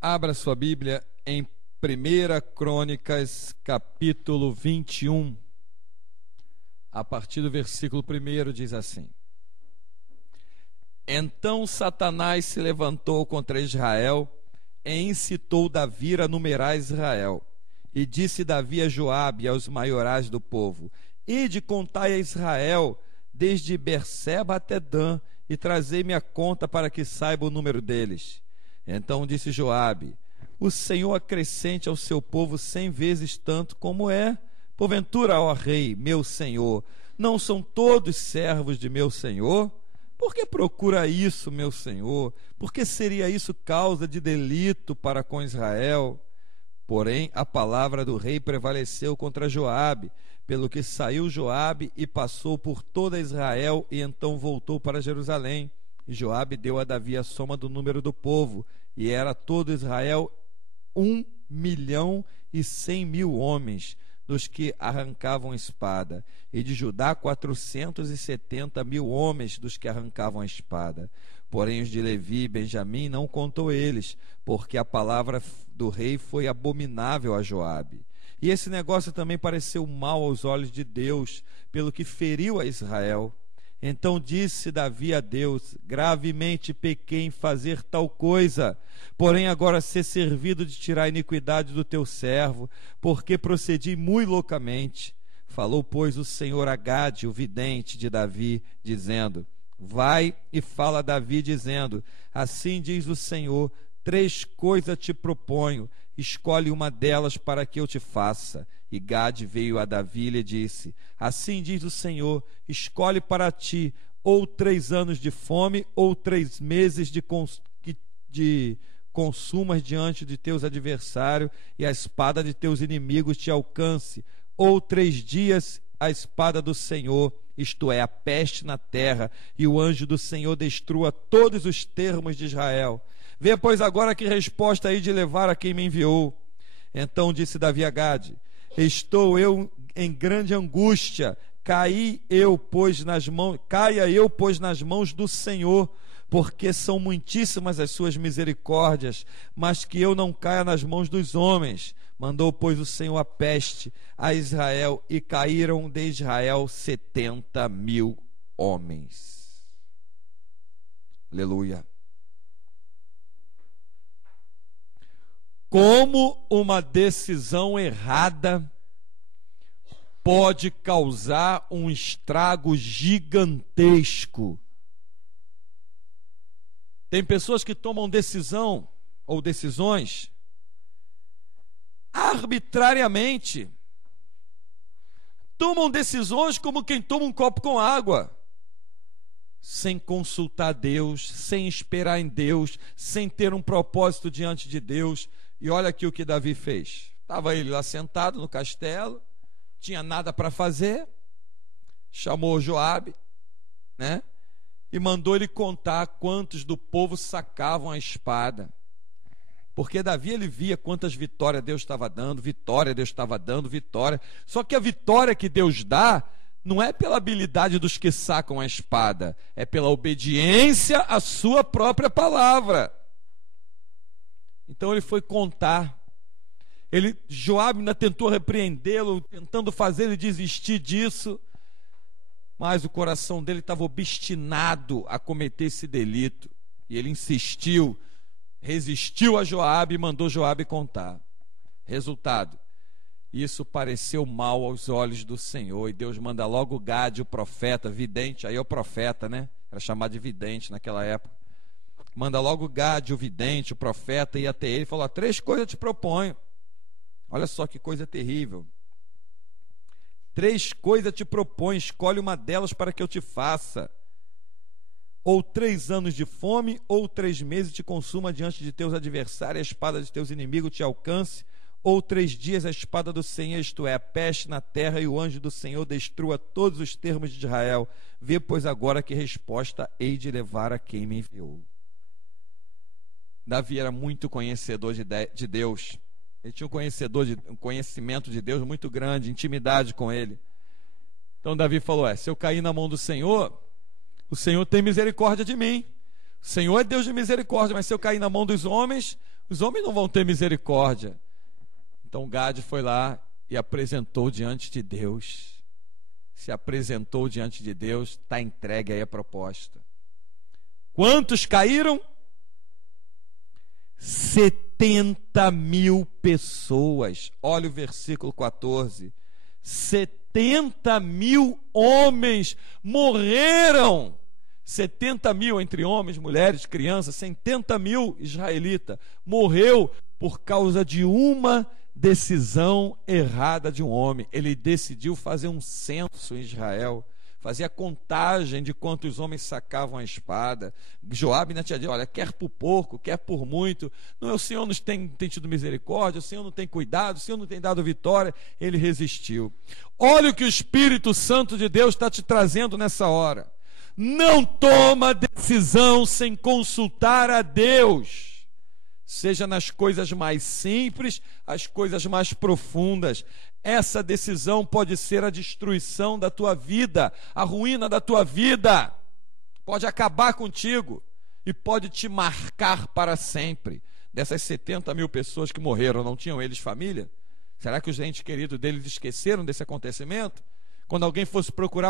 Abra sua Bíblia em 1 Crônicas, capítulo 21. A partir do versículo 1 diz assim: Então Satanás se levantou contra Israel e incitou Davi a numerar Israel. E disse Davi a Joabe e aos maiorais do povo: Ide contai a Israel desde Berseba até Dan, e trazei-me a conta para que saiba o número deles. Então disse Joabe: O Senhor acrescente ao seu povo 100 vezes tanto como é. Porventura, ó rei, meu senhor, não são todos servos de meu senhor? Por que procura isso, meu senhor? Por que seria isso causa de delito para com Israel? Porém, a palavra do rei prevaleceu contra Joabe, pelo que saiu Joabe e passou por toda Israel, e então voltou para Jerusalém. E Joabe deu a Davi a soma do número do povo, e era todo Israel 1.100.000 homens, dos que arrancavam espada, e de Judá 470.000 homens, dos que arrancavam a espada. Porém os de Levi e Benjamim não contou eles, porque a palavra do rei foi abominável a Joabe. E esse negócio também pareceu mal aos olhos de Deus, pelo que feriu a Israel. Então disse Davi a Deus: Gravemente pequei em fazer tal coisa, porém agora ser servido de tirar a iniquidade do teu servo, porque procedi muito loucamente. Falou, pois, o Senhor a Gade, o vidente de Davi, dizendo: Vai e fala a Davi, dizendo: Assim diz o Senhor, 3 coisas te proponho, escolhe uma delas para que eu te faça. E Gade veio a Davi e lhe disse: Assim diz o Senhor, escolhe para ti ou 3 anos de fome, ou 3 meses de consumas diante de teus adversários, e a espada de teus inimigos te alcance, ou 3 dias a espada do Senhor, isto é, a peste na terra, e o anjo do Senhor destrua todos os termos de Israel. Vê, pois, agora que resposta hei de levar a quem me enviou. Então disse Davi a Gade: Estou eu em grande angústia, caia eu, pois, nas mãos do Senhor, porque são muitíssimas as suas misericórdias, mas que eu não caia nas mãos dos homens. Mandou, pois, o Senhor a peste a Israel, e caíram de Israel 70.000 homens. Aleluia. Como uma decisão errada pode causar um estrago gigantesco. Tem pessoas que tomam decisão ou decisões arbitrariamente. Tomam decisões como quem toma um copo com água, sem consultar Deus, sem esperar em Deus, sem ter um propósito diante de Deus. E olha aqui o que Davi fez. Estava ele lá sentado no castelo, tinha nada para fazer, chamou Joabe, né? E mandou ele contar quantos do povo sacavam a espada. Porque Davi, ele via quantas vitórias Deus estava dando, vitória. Só que a vitória que Deus dá não é pela habilidade dos que sacam a espada, é pela obediência à sua própria palavra. Então ele foi contar. Joabe ainda tentou repreendê-lo, tentando fazer ele desistir disso, mas o coração dele estava obstinado a cometer esse delito, e ele insistiu, resistiu a Joabe e mandou Joabe contar. Resultado: isso pareceu mal aos olhos do Senhor, e Deus manda logo Gade, o profeta, vidente, aí é o profeta, né? Era chamado de vidente naquela época. Manda logo Gade, o vidente, o profeta, ir até ele e falou: 3 coisas eu te proponho. Olha só que coisa terrível. 3 coisas te proponho, escolhe uma delas para que eu te faça. Ou 3 anos de fome, ou 3 meses te consuma diante de teus adversários, a espada de teus inimigos te alcance, ou 3 dias a espada do Senhor, isto é, a peste na terra, e o anjo do Senhor destrua todos os termos de Israel. Vê, pois, agora que resposta hei de levar a quem me enviou. Davi era muito conhecedor de Deus. Ele tinha um conhecimento de Deus muito grande, intimidade com ele. Então Davi falou: se eu cair na mão do Senhor, o Senhor tem misericórdia de mim. O Senhor é Deus de misericórdia, mas se eu cair na mão dos homens, Os homens não vão ter misericórdia. Então Gade foi lá e apresentou diante de Deus. Se apresentou diante de Deus, está entregue aí a proposta. Quantos caíram? 70.000 pessoas. Olha o versículo 14. 70.000 homens morreram. 70.000 entre homens, mulheres, crianças. 70.000 israelitas. Morreu por causa de uma decisão errada de um homem. Ele decidiu fazer um censo em Israel, fazer a contagem de quantos homens sacavam a espada. Joabe ainda tinha dito: olha, quer por pouco, quer por muito, não, o Senhor não tem tido misericórdia, o Senhor não tem cuidado, o Senhor não tem dado vitória. Ele resistiu. Olha o que o Espírito Santo de Deus está te trazendo nessa hora. Não toma decisão sem consultar a Deus. Seja nas coisas mais simples, as coisas mais profundas. Essa decisão pode ser a destruição da tua vida, a ruína da tua vida. Pode acabar contigo e pode te marcar para sempre. Dessas 70.000 pessoas que morreram, não tinham eles família? Será que os entes queridos deles esqueceram desse acontecimento? Quando alguém fosse procurar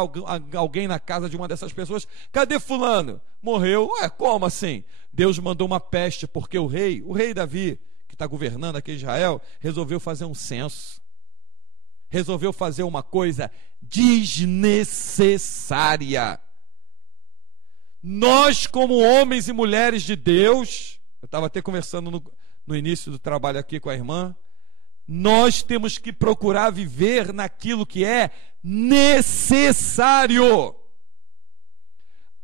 alguém na casa de uma dessas pessoas: cadê fulano? Morreu. Ué, como assim? Deus mandou uma peste, porque o rei Davi, que está governando aqui em Israel, resolveu fazer um censo. Resolveu fazer uma coisa desnecessária. Nós, como homens e mulheres de Deus, eu estava até conversando no início do trabalho aqui com a irmã, nós temos que procurar viver naquilo que é necessário.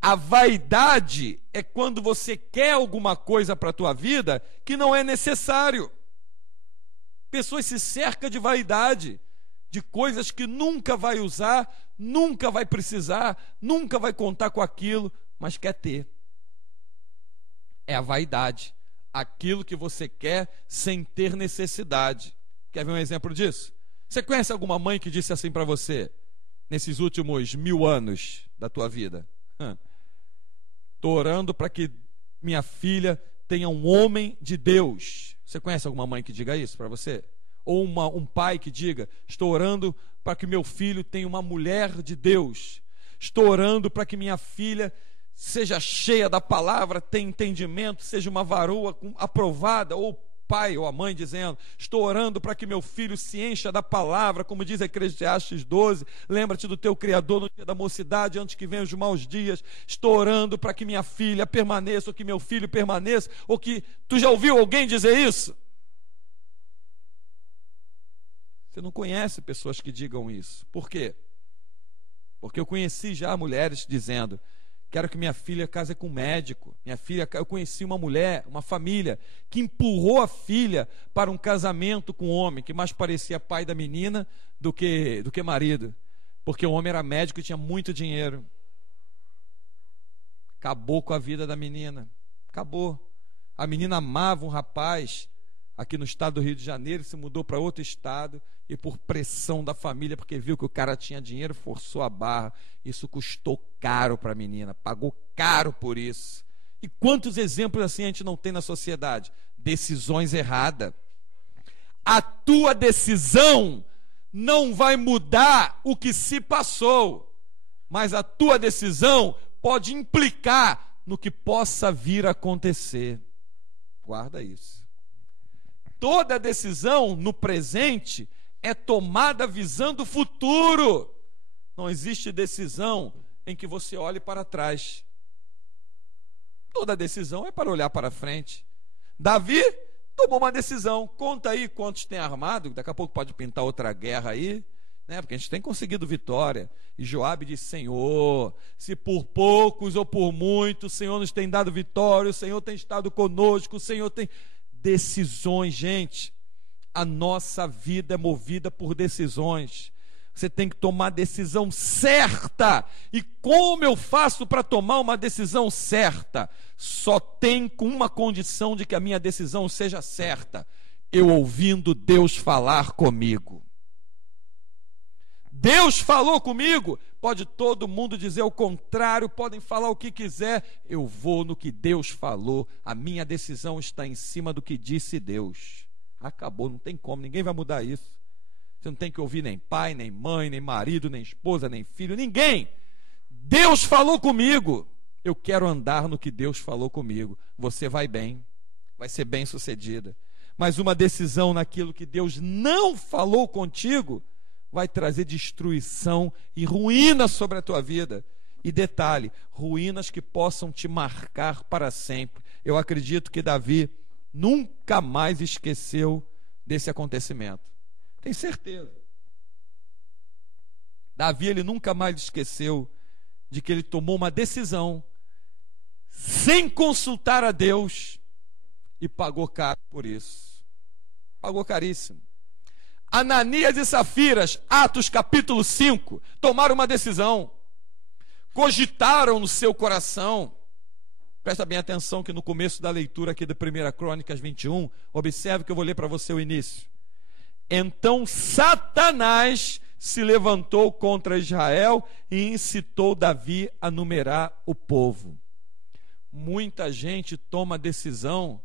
A vaidade é quando você quer alguma coisa para a tua vida que não é necessário. Pessoas se cercam de vaidade, de coisas que nunca vai usar, nunca vai precisar, nunca vai contar com aquilo, mas quer ter. É a vaidade, aquilo que você quer sem ter necessidade. Quer ver um exemplo disso? Você conhece alguma mãe que disse assim para você, nesses últimos 1000 anos da tua vida: estou orando para que minha filha tenha um homem de Deus. Você conhece alguma mãe que diga isso para você? Ou um pai que diga: estou orando para que meu filho tenha uma mulher de Deus. Estou orando para que minha filha seja cheia da palavra, tenha entendimento, seja uma varoa aprovada. Ou pai ou a mãe dizendo: estou orando para que meu filho se encha da palavra, como diz Eclesiastes 12, lembra-te do teu Criador no dia da mocidade, antes que venham os maus dias. Estou orando para que minha filha permaneça, ou que meu filho permaneça, ou que... Tu já ouviu alguém dizer isso? Você não conhece pessoas que digam isso. Por quê? Porque eu conheci já mulheres dizendo: quero que minha filha case com um médico. Eu conheci uma mulher, uma família, que empurrou a filha para um casamento com um homem que mais parecia pai da menina do que marido. Porque o homem era médico e tinha muito dinheiro. Acabou com a vida da menina. Acabou. A menina amava um rapaz aqui no estado do Rio de Janeiro, se mudou para outro estado, e por pressão da família, porque viu que o cara tinha dinheiro, forçou a barra. Isso custou caro para a menina, pagou caro por isso. E quantos exemplos assim a gente não tem na sociedade? Decisões erradas. A tua decisão não vai mudar o que se passou, mas a tua decisão pode implicar no que possa vir a acontecer. Guarda isso. Toda decisão no presente é tomada visando o futuro. Não existe decisão em que você olhe para trás. Toda decisão é para olhar para frente. Davi tomou uma decisão. Conta aí quantos tem armado. Daqui a pouco pode pintar outra guerra aí, né? Porque a gente tem conseguido vitória. E Joabe disse: Senhor, se por poucos ou por muitos, o Senhor nos tem dado vitória, o Senhor tem estado conosco, o Senhor tem... Decisões, gente. A nossa vida é movida por decisões. Você tem que tomar a decisão certa. E como eu faço para tomar uma decisão certa? Só tem com uma condição de que a minha decisão seja certa: eu ouvindo Deus falar comigo. Deus falou comigo, pode todo mundo dizer o contrário, podem falar o que quiser, eu vou no que Deus falou, a minha decisão está em cima do que disse Deus. Acabou, não tem como, ninguém vai mudar isso. Você não tem que ouvir nem pai, nem mãe, nem marido, nem esposa, nem filho, ninguém. Deus falou comigo, eu quero andar no que Deus falou comigo. Você vai bem, vai ser bem sucedida. Mas uma decisão naquilo que Deus não falou contigo vai trazer destruição e ruína sobre a tua vida. E detalhe, ruínas que possam te marcar para sempre. Eu acredito que Davi nunca mais esqueceu desse acontecimento. Tenho certeza. Davi, ele nunca mais esqueceu de que ele tomou uma decisão sem consultar a Deus e pagou caro por isso. Pagou caríssimo. Ananias e Safiras, Atos capítulo 5, tomaram uma decisão, cogitaram no seu coração. Presta bem atenção que no começo da leitura aqui da 1 Crônicas 21, observe que eu vou ler para você o início. Então Satanás se levantou contra Israel e incitou Davi a numerar o povo. Muita gente toma decisão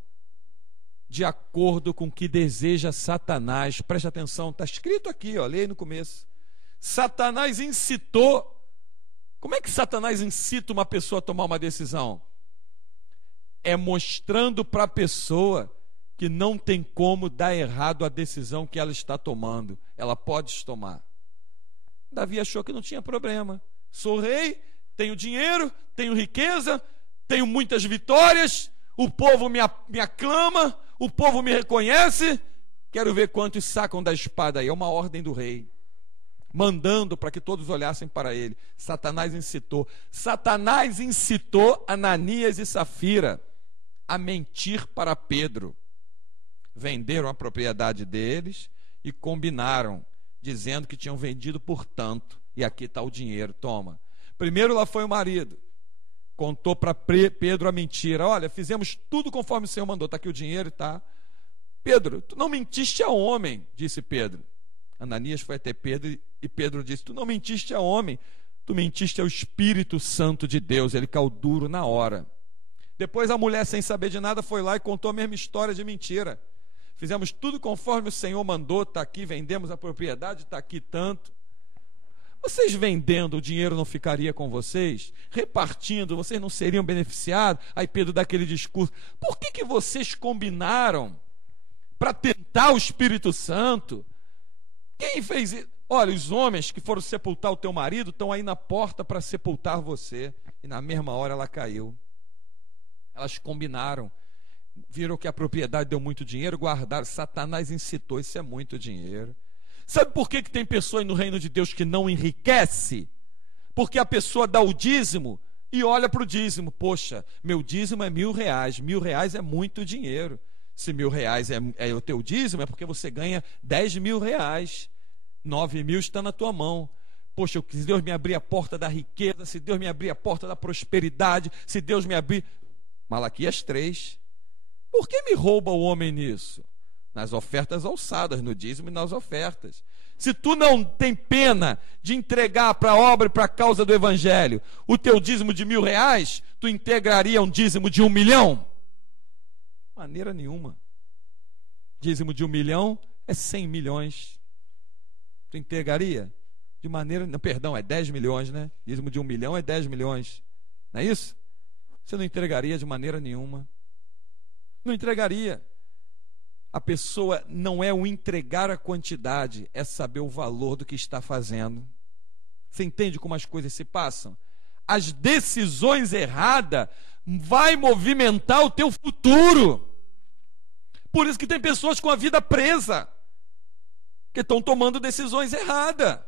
de acordo com o que deseja Satanás. Preste atenção, está escrito aqui, ó, leia aí no começo. Satanás incitou. Como é que Satanás incita uma pessoa a tomar uma decisão? É mostrando para a pessoa que não tem como dar errado a decisão que ela está tomando. Ela pode tomar. Davi achou que não tinha problema. Sou rei, tenho dinheiro, tenho riqueza, tenho muitas vitórias, o povo me aclama, o povo me reconhece, quero ver quantos sacam da espada aí. É uma ordem do rei, mandando para que todos olhassem para ele. Satanás incitou Ananias e Safira a mentir para Pedro. Venderam a propriedade deles e combinaram, dizendo que tinham vendido por tanto, e aqui está o dinheiro, toma. Primeiro lá foi o marido, contou para Pedro a mentira. Olha, fizemos tudo conforme o Senhor mandou, está aqui o dinheiro, tá? Pedro, tu não mentiste a homem, disse Pedro. Ananias foi até Pedro e Pedro disse, tu não mentiste a homem, tu mentiste ao Espírito Santo de Deus. Ele caiu duro na hora. Depois a mulher, sem saber de nada, foi lá e contou a mesma história de mentira. Fizemos tudo conforme o Senhor mandou, está aqui, vendemos a propriedade, está aqui tanto. Vocês vendendo, o dinheiro não ficaria com vocês? Repartindo, vocês não seriam beneficiados? Aí Pedro dá aquele discurso. Por que vocês combinaram para tentar o Espírito Santo? Quem fez isso? Olha, os homens que foram sepultar o teu marido estão aí na porta para sepultar você. E na mesma hora ela caiu. Elas combinaram. Viram que a propriedade deu muito dinheiro, guardaram. Satanás incitou, isso é muito dinheiro. Sabe por que tem pessoa no reino de Deus que não enriquece? Porque a pessoa dá o dízimo e olha para o dízimo. Poxa, meu dízimo é R$1.000. R$1.000 é muito dinheiro. Se R$1.000 é o teu dízimo, é porque você ganha R$10.000. 9.000 está na tua mão. Poxa, se Deus me abrir a porta da riqueza, se Deus me abrir a porta da prosperidade, se Deus me abrir... Malaquias 3. Por que me rouba o homem nisso? Nas ofertas alçadas, no dízimo e nas ofertas. Se tu não tem pena de entregar para a obra e para a causa do Evangelho o teu dízimo de R$1.000, tu integraria um dízimo de 1 milhão? De maneira nenhuma. Dízimo de 1 milhão é 100 milhões. Tu integraria? De maneira... Não, perdão, é 10 milhões, né? Dízimo de 1 milhão é 10 milhões. Não é isso? Você não entregaria de maneira nenhuma. Não entregaria. A pessoa não é o entregar a quantidade, é saber o valor do que está fazendo. Você entende como as coisas se passam? As decisões erradas vai movimentar o teu futuro. Por isso que tem pessoas com a vida presa, que estão tomando decisões erradas.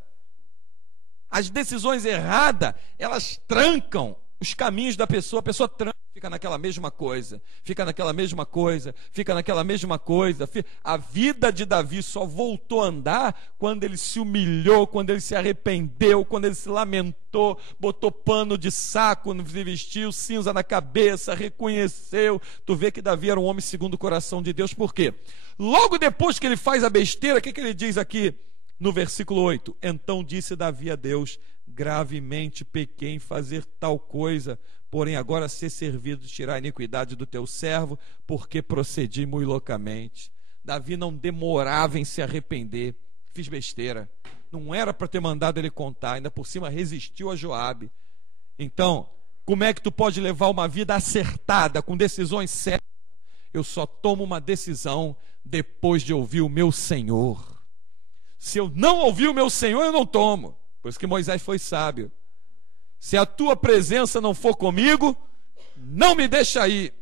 As decisões erradas, elas trancam os caminhos da pessoa. A pessoa tranca, fica naquela mesma coisa, fica naquela mesma coisa, fica naquela mesma coisa. A vida de Davi só voltou a andar quando ele se humilhou, quando ele se arrependeu, quando ele se lamentou, botou pano de saco, se vestiu, cinza na cabeça, reconheceu. Tu vê que Davi era um homem segundo o coração de Deus. Por quê? Logo depois que ele faz a besteira, o que ele diz aqui no versículo 8? Então disse Davi a Deus, gravemente pequei em fazer tal coisa, porém agora ser servido de tirar a iniquidade do teu servo, porque procedi muito loucamente. Davi não demorava em se arrepender. Fiz besteira. Não era para ter mandado ele contar, ainda por cima resistiu a Joabe. Então, como é que tu pode levar uma vida acertada, com decisões certas? Eu só tomo uma decisão depois de ouvir o meu Senhor. Se eu não ouvir o meu Senhor, eu não tomo. Por isso que Moisés foi sábio. Se a tua presença não for comigo, não me deixa ir.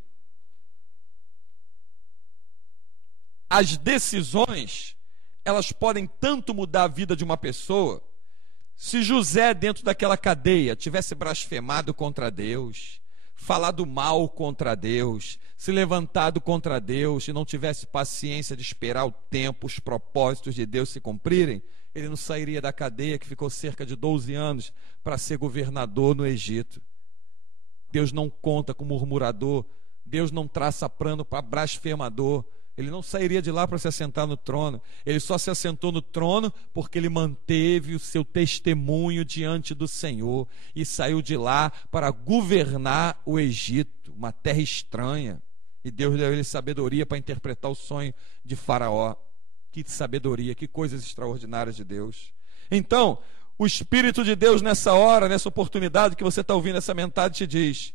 As decisões, elas podem tanto mudar a vida de uma pessoa. Se José, dentro daquela cadeia, tivesse blasfemado contra Deus, falado mal contra Deus, se levantado contra Deus e não tivesse paciência de esperar o tempo, os propósitos de Deus se cumprirem, ele não sairia da cadeia, que ficou cerca de 12 anos, para ser governador no Egito. Deus não conta com murmurador, Deus não traça plano para blasfemador. Ele não sairia de lá para se assentar no trono. Ele só se assentou no trono porque ele manteve o seu testemunho diante do Senhor e saiu de lá para governar o Egito, uma terra estranha. E Deus deu a ele sabedoria para interpretar o sonho de Faraó. Que sabedoria, que coisas extraordinárias de Deus. Então, o Espírito de Deus nessa hora, nessa oportunidade que você está ouvindo essa mensagem, te diz: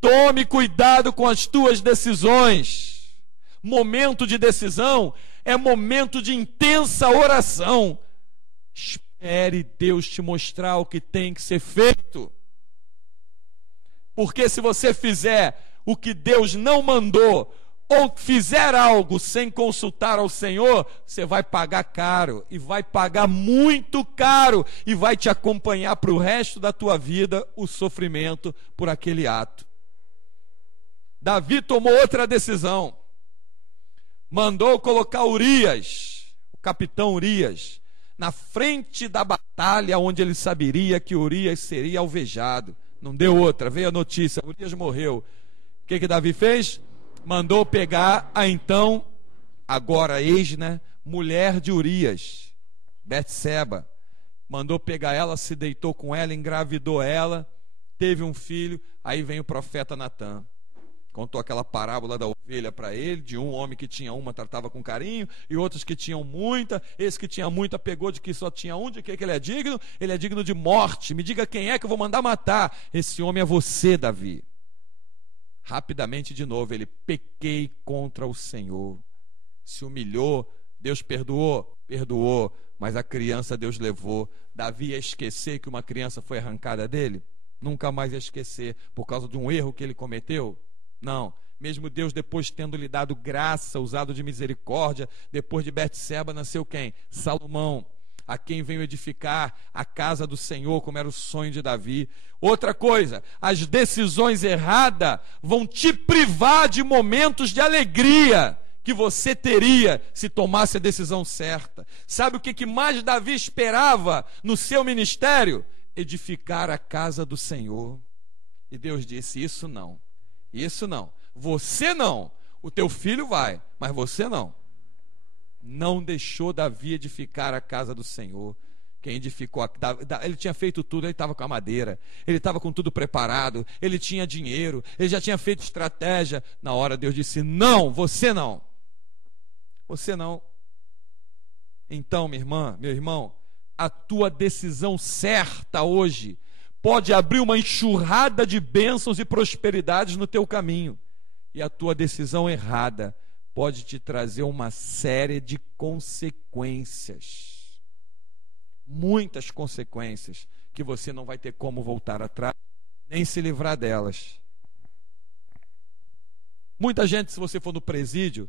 tome cuidado com as tuas decisões. Momento de decisão é momento de intensa oração. Espere Deus te mostrar o que tem que ser feito. Porque se você fizer o que Deus não mandou, ou fizer algo sem consultar ao Senhor, você vai pagar caro, e vai pagar muito caro, e vai te acompanhar para o resto da tua vida o sofrimento por aquele ato. Davi tomou outra decisão. Mandou colocar Urias, o capitão Urias, na frente da batalha, onde ele saberia que Urias seria alvejado. Não deu outra, veio a notícia, Urias morreu. O que Davi fez? Mandou pegar a então, agora mulher de Urias, Betseba. Mandou pegar ela, se deitou com ela, engravidou ela, teve um filho. Aí vem o profeta Natã. Contou aquela parábola da ovelha para ele, de um homem que tinha uma, tratava com carinho, e outros que tinham muita. Esse que tinha muita pegou de que só tinha um. De que ele é digno? Ele é digno de morte. Me diga quem é que eu vou mandar matar. Esse homem é você, Davi. Rapidamente de novo, ele: pequei contra o Senhor. Se humilhou. Deus perdoou? Perdoou. Mas a criança Deus levou. Davi ia esquecer que uma criança foi arrancada dele? Nunca mais ia esquecer, por causa de um erro que ele cometeu? Não, mesmo Deus, depois tendo lhe dado graça, usado de misericórdia, depois de Betseba nasceu quem? Salomão, a quem veio edificar a casa do Senhor, como era o sonho de Davi. Outra coisa, as decisões erradas vão te privar de momentos de alegria que você teria se tomasse a decisão certa. Sabe o que mais Davi esperava no seu ministério? Edificar a casa do Senhor. E Deus disse: isso não. Isso não, você não, o teu filho vai, mas você não. Não deixou Davi edificar a casa do Senhor. Quem edificou, ele tinha feito tudo, ele estava com a madeira, ele estava com tudo preparado, ele tinha dinheiro, ele já tinha feito estratégia. Na hora Deus disse: não, você não. Você não. Então, minha irmã, meu irmão, a tua decisão certa hoje pode abrir uma enxurrada de bênçãos e prosperidades no teu caminho. E a tua decisão errada pode te trazer uma série de consequências. Muitas consequências que você não vai ter como voltar atrás, nem se livrar delas. Muita gente, se você for no presídio,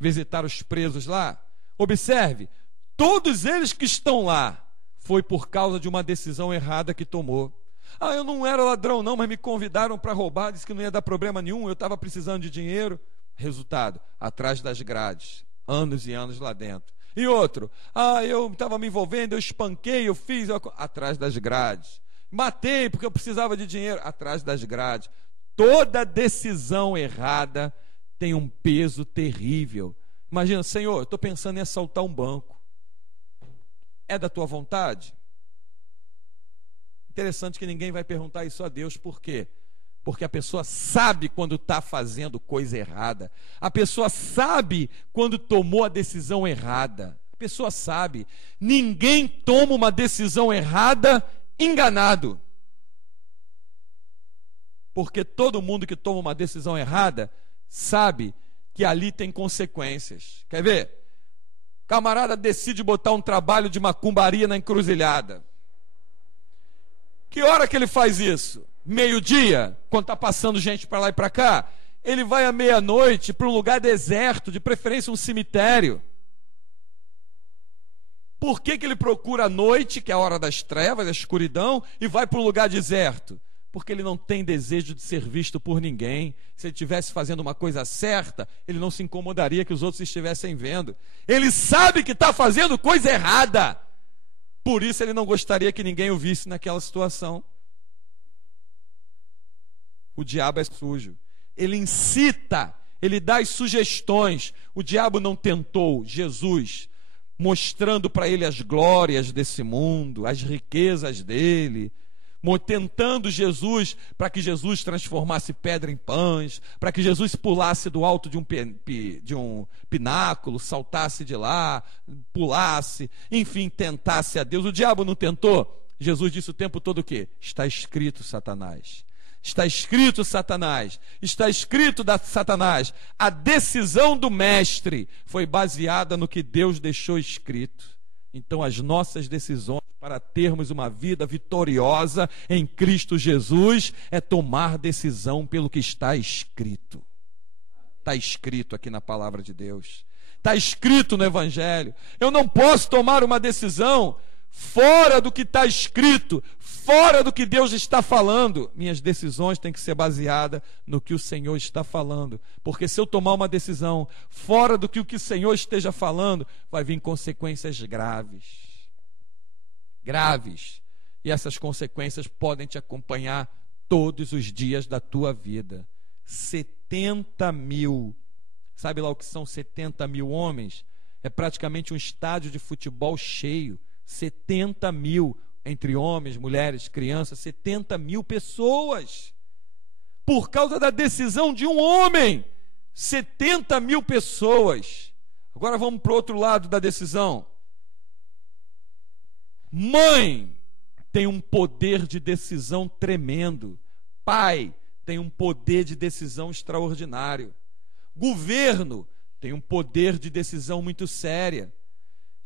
visitar os presos lá, observe, todos eles que estão lá, foi por causa de uma decisão errada que tomou. Ah, eu não era ladrão não, mas me convidaram para roubar, disse que não ia dar problema nenhum, eu estava precisando de dinheiro. Resultado, atrás das grades, anos e anos lá dentro. E outro, eu estava me envolvendo, eu espanquei, eu fiz, atrás das grades. Matei porque eu precisava de dinheiro, atrás das grades. Toda decisão errada tem um peso terrível. Imagina: Senhor, eu estou pensando em assaltar um banco. É da tua vontade? Interessante que ninguém vai perguntar isso a Deus, por quê? Porque a pessoa sabe quando está fazendo coisa errada. A pessoa sabe quando tomou a decisão errada. A pessoa sabe. Ninguém toma uma decisão errada enganado. Porque todo mundo que toma uma decisão errada sabe que ali tem consequências. Quer ver? Camarada decide botar um trabalho de macumbaria na encruzilhada. Que hora que ele faz isso? Meio-dia, quando está passando gente para lá e para cá? Ele vai à meia-noite para um lugar deserto, de preferência um cemitério. Por que ele procura a noite, que é a hora das trevas, da escuridão, e vai para um lugar deserto? Porque ele não tem desejo de ser visto por ninguém. Se ele estivesse fazendo uma coisa certa, ele não se incomodaria que os outros estivessem vendo. Ele sabe que está fazendo coisa errada. Por isso ele não gostaria que ninguém o visse naquela situação. O diabo é sujo. Ele incita, ele dá as sugestões. O diabo não tentou Jesus, mostrando para ele as glórias desse mundo, as riquezas dele, tentando Jesus para que Jesus transformasse pedra em pães, para que Jesus pulasse do alto de um pináculo, saltasse de lá, pulasse, enfim, tentasse a Deus. O diabo não tentou. Jesus disse o tempo todo o quê? Está escrito, Satanás. Está escrito, Satanás. Está escrito, Satanás. A decisão do mestre foi baseada no que Deus deixou escrito. Então, as nossas decisões para termos uma vida vitoriosa em Cristo Jesus é tomar decisão pelo que está escrito. Está escrito aqui na palavra de Deus. Está escrito no Evangelho. Eu não posso tomar uma decisão fora do que está escrito, fora do que Deus está falando. Minhas decisões têm que ser baseadas no que o Senhor está falando, porque se eu tomar uma decisão fora do que o Senhor esteja falando, vai vir consequências graves, e essas consequências podem te acompanhar todos os dias da tua vida. 70 mil, sabe lá o que são 70 mil homens? É praticamente um estádio de futebol cheio. 70 mil, entre homens, mulheres, crianças, 70 mil pessoas, por causa da decisão de um homem. 70 mil pessoas. Agora vamos para o outro lado da decisão. Mãe tem um poder de decisão tremendo. Pai tem um poder de decisão extraordinário. Governo tem um poder de decisão muito séria.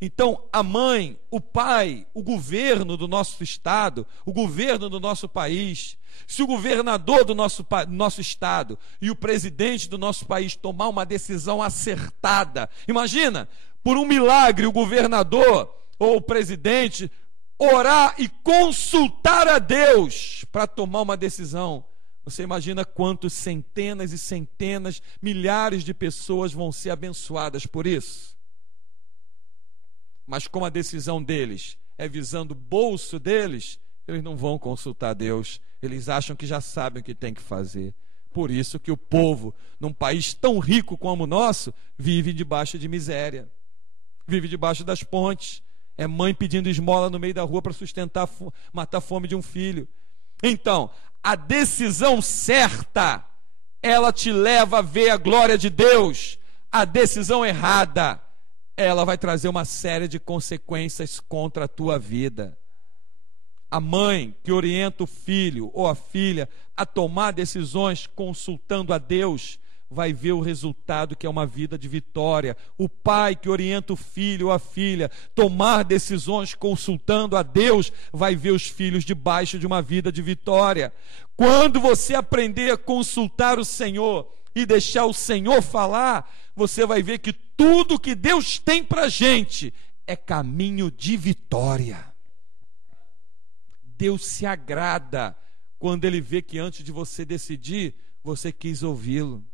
Então, a mãe, o pai, o governo do nosso estado, o governo do nosso país, se o governador do nosso estado e o presidente do nosso país tomar uma decisão acertada, imagina, por um milagre, o governador ou o presidente orar e consultar a Deus para tomar uma decisão. Você imagina quantos centenas e centenas, milhares de pessoas vão ser abençoadas por isso? Mas como a decisão deles é visando o bolso deles, eles não vão consultar Deus. Eles acham que já sabem o que tem que fazer. Por isso que o povo, num país tão rico como o nosso, vive debaixo de miséria. Vive debaixo das pontes. É mãe pedindo esmola no meio da rua para sustentar, matar a fome de um filho. Então, a decisão certa, ela te leva a ver a glória de Deus. A decisão errada, ela vai trazer uma série de consequências contra a tua vida. A mãe que orienta o filho ou a filha a tomar decisões consultando a Deus, vai ver o resultado, que é uma vida de vitória. O pai que orienta o filho ou a filha tomar decisões consultando a Deus, vai ver os filhos debaixo de uma vida de vitória. Quando você aprender a consultar o Senhor e deixar o Senhor falar, você vai ver que tudo que Deus tem para a gente é caminho de vitória. Deus se agrada quando Ele vê que antes de você decidir, você quis ouvi-lo.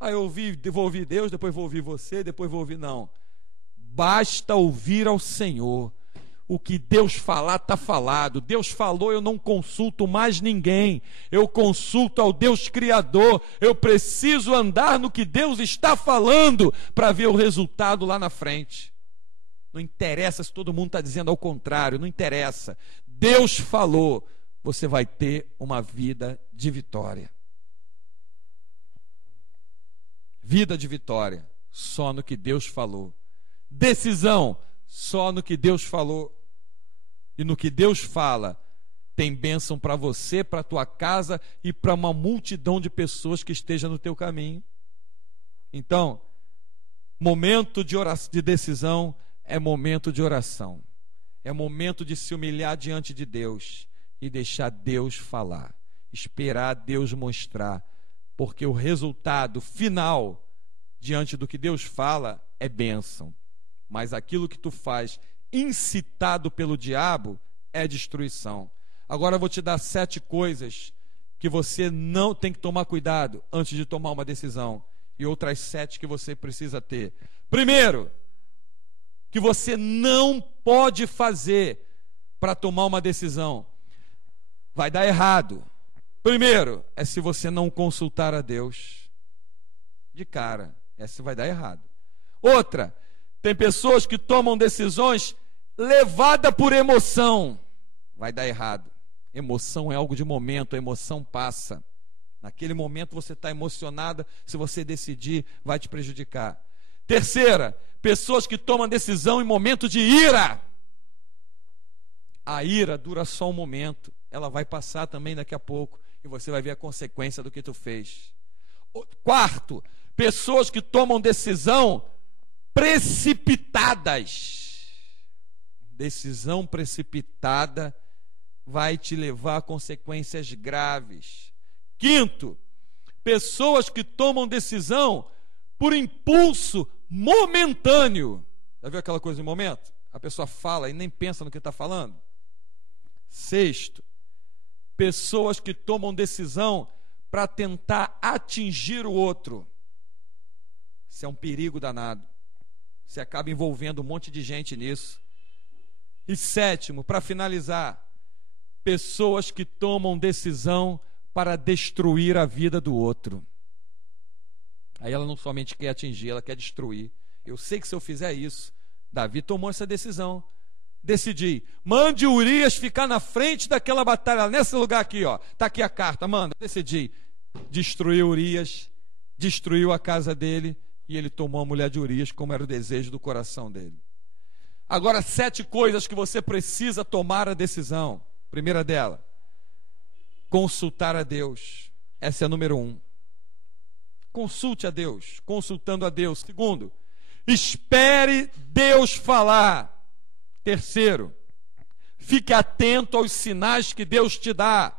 Eu vou ouvir Deus, depois vou ouvir você, depois vou ouvir. Não. Basta ouvir ao Senhor. O que Deus falar, está falado. Deus falou, eu não consulto mais ninguém. Eu consulto ao Deus Criador. Eu preciso andar no que Deus está falando para ver o resultado lá na frente. Não interessa se todo mundo está dizendo ao contrário, não interessa. Deus falou, você vai ter uma vida de vitória. Vida de vitória, só no que Deus falou. Decisão, só no que Deus falou. E no que Deus fala, tem bênção para você, para a tua casa e para uma multidão de pessoas que esteja no teu caminho. Então, momento de oração, de decisão, é momento de oração. É momento de se humilhar diante de Deus e deixar Deus falar. Esperar Deus mostrar. Porque o resultado final, diante do que Deus fala, é bênção. Mas aquilo que tu faz, incitado pelo diabo, é destruição. Agora eu vou te dar 7 coisas que você não tem que tomar cuidado antes de tomar uma decisão. E outras 7 que você precisa ter. Primeiro, que você não pode fazer para tomar uma decisão. Vai dar errado. Primeiro, é se você não consultar a Deus. De cara, essa vai dar errado. Outra, tem pessoas que tomam decisões levada por emoção. Vai dar errado. Emoção é algo de momento, a emoção passa. Naquele momento você está emocionada, se você decidir, vai te prejudicar. Terceira, pessoas que tomam decisão em momento de ira. A ira dura só um momento, ela vai passar também daqui a pouco, e você vai ver a consequência do que tu fez. Quarto, pessoas que tomam decisão precipitadas. Decisão precipitada vai te levar a consequências graves. Quinto, pessoas que tomam decisão por impulso momentâneo. Já viu aquela coisa de momento? A pessoa fala e nem pensa no que está falando. Sexto, pessoas que tomam decisão para tentar atingir o outro. Isso é um perigo danado. Você acaba envolvendo um monte de gente nisso. E sétimo, para finalizar, pessoas que tomam decisão para destruir a vida do outro. Aí ela não somente quer atingir, ela quer destruir. Eu sei que se eu fizer isso, Davi tomou essa decisão. Decidi, mande Urias ficar na frente daquela batalha, nesse lugar aqui, ó. Está aqui a carta, manda. Decidi, destruiu Urias, destruiu a casa dele, e ele tomou a mulher de Urias, como era o desejo do coração dele. Agora, 7 coisas que você precisa tomar a decisão. Primeira dela, consultar a Deus. Essa é a número 1. Consulte a Deus, consultando a Deus. Segundo, espere Deus falar. Terceiro, fique atento aos sinais que Deus te dá.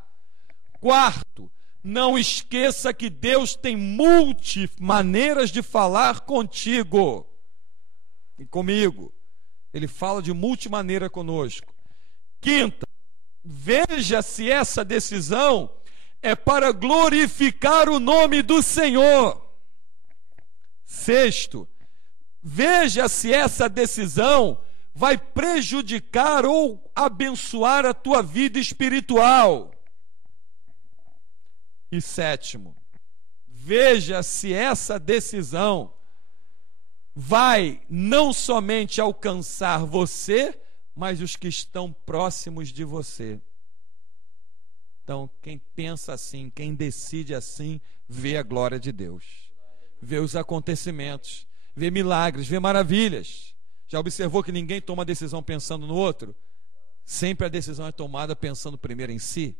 Quarto, não esqueça que Deus tem maneiras de falar contigo e comigo. Ele fala de multimaneira conosco. Quinta, veja se essa decisão é para glorificar o nome do Senhor. Sexto, veja se essa decisão vai prejudicar ou abençoar a tua vida espiritual. E sétimo, veja se essa decisão vai não somente alcançar você, mas os que estão próximos de você. Então, quem pensa assim, quem decide assim, vê a glória de Deus, vê os acontecimentos, vê milagres, vê maravilhas. Já observou que ninguém toma decisão pensando no outro? Sempre a decisão é tomada pensando primeiro em si.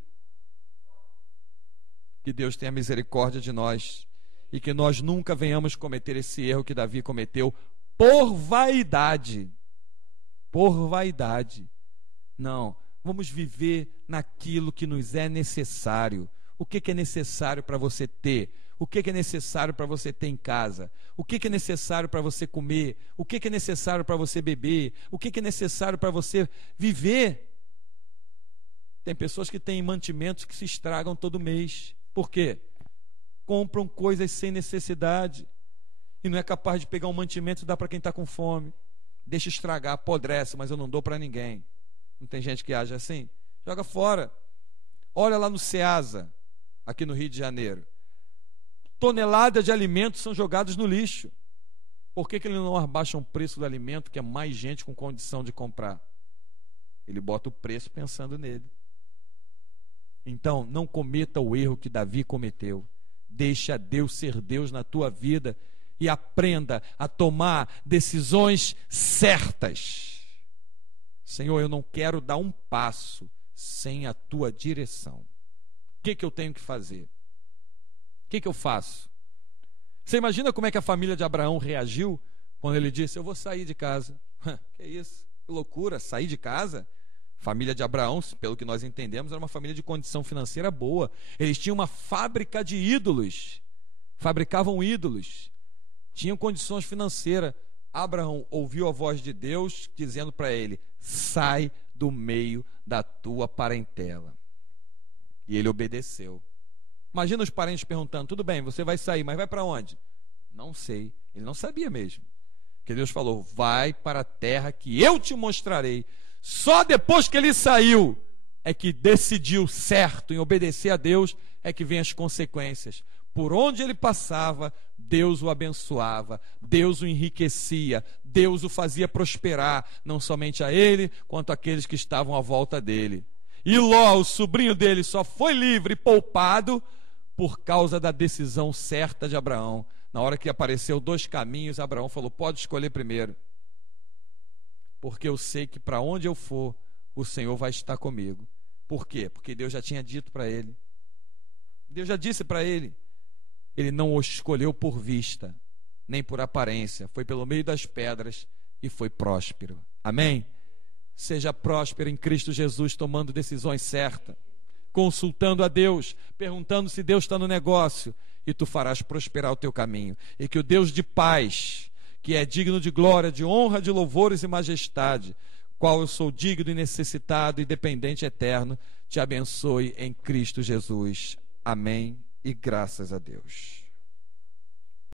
Que Deus tenha misericórdia de nós e que nós nunca venhamos cometer esse erro que Davi cometeu por vaidade. Por vaidade. Não, vamos viver naquilo que nos é necessário. O que é necessário para você ter? O que é necessário para você ter em casa? O que é necessário para você comer? O que é necessário para você beber? O que é necessário para você viver? Tem pessoas que têm mantimentos que se estragam todo mês. Por quê? Compram coisas sem necessidade e não é capaz de pegar um mantimento e dar para quem está com fome. Deixa estragar, apodrece, mas eu não dou para ninguém. Não tem gente que age assim? Joga fora. Olha lá no Ceasa, aqui no Rio de Janeiro. Toneladas de alimentos são jogados no lixo. Por que eles não abaixam o preço do alimento, que é mais gente com condição de comprar? Ele bota o preço pensando nele. Então, não cometa o erro que Davi cometeu. Deixa Deus ser Deus na tua vida e aprenda a tomar decisões certas. Senhor, eu não quero dar um passo sem a tua direção. O que eu tenho que fazer? O que eu faço? Você imagina como é que a família de Abraão reagiu quando ele disse: eu vou sair de casa? Que isso? Que loucura, sair de casa? Família de Abraão, pelo que nós entendemos, era uma família de condição financeira boa. Eles tinham uma fábrica de ídolos, fabricavam ídolos, tinham condições financeiras. Abraão ouviu a voz de Deus dizendo para ele: sai do meio da tua parentela. E ele obedeceu. Imagina os parentes perguntando: tudo bem, você vai sair, mas vai para onde? Não sei. Ele não sabia mesmo. Porque Deus falou: vai para a terra que eu te mostrarei. Só depois que ele saiu é que decidiu certo em obedecer a Deus, é que vem as consequências. Por onde ele passava, Deus o abençoava, Deus o enriquecia, Deus o fazia prosperar, não somente a ele, quanto àqueles que estavam à volta dele. E Ló, o sobrinho dele, só foi livre e poupado por causa da decisão certa de Abraão. Na hora que apareceu 2 caminhos, Abraão falou: pode escolher primeiro, porque eu sei que para onde eu for, o Senhor vai estar comigo. Por quê? Porque Deus já tinha dito para ele. Deus já disse para ele. Ele não o escolheu por vista, nem por aparência. Foi pelo meio das pedras e foi próspero. Amém? Seja próspero em Cristo Jesus, tomando decisões certas, consultando a Deus, perguntando se Deus está no negócio, e tu farás prosperar o teu caminho. E que o Deus de paz, que é digno de glória, de honra, de louvores e majestade, qual eu sou digno e necessitado e dependente eterno, te abençoe em Cristo Jesus. Amém e graças a Deus.